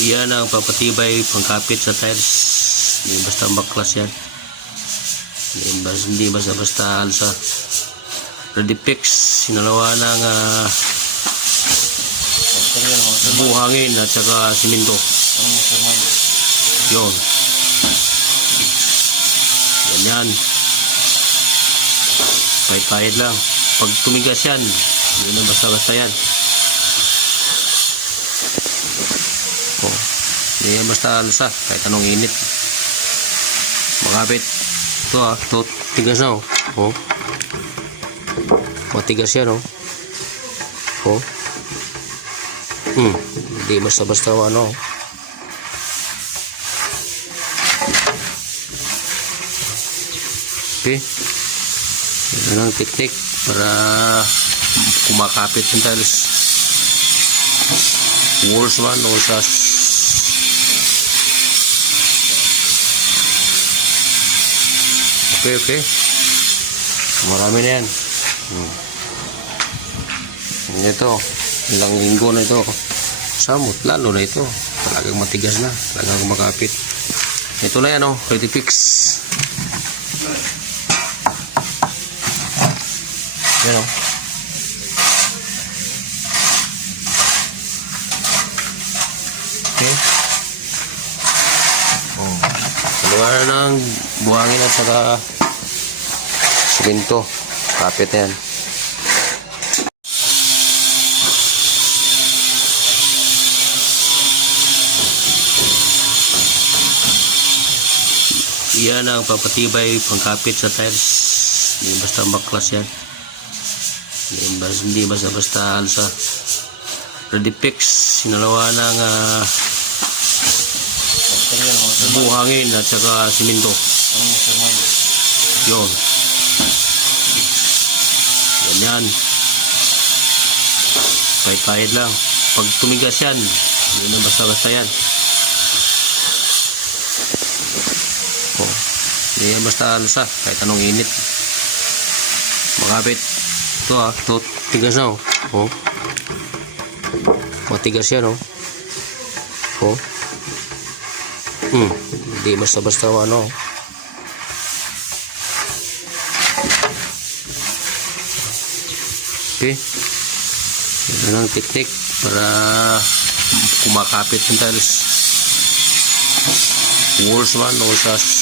Yan ang papatibay pangkapit sa tiles. Hindi basta baklas yan. Hindi basta alsa. Redipix, sinalawa ng buhangin at saka simento. Yun. Ganyan. Pahit-pahit lang. Pag tumigas yan, hindi na basta-basta yan. Oh, hindi yan basta alsa. Kahit anong init. Makapit. Ito ito, tigas na oh. Matigas yan oh. Hindi basta-basta ano. Okay. Ito ang teknik para kumakapit yung tiles. Walls man o sa Okay. Marami na yan. Ito, ilang linggo na ito. Samot, lalo na ito. Talagang matigas na. Talagang makapit. Ito na yan, ready fix. Yan, Okay. Lugar ng buhangin at saka simento. Kapit na yan. Yan ang papatibay pangkapit sa tiles. Hindi basta baklas yan. Hindi basta alsa. Redipix, sinalawa ng buhangin at saka simento. Yun. Ganyan. Pahit-pahit lang. Pag tumigas yan, hindi na basta-basta yan. Oh, hindi yan basta alsa. Kahit anong init. Makapit. Ito tigas na oh. Matigas yan hindi basta-basta ano. Okay. Ito ang teknik para kumakapit yung tiles. Walls man o sa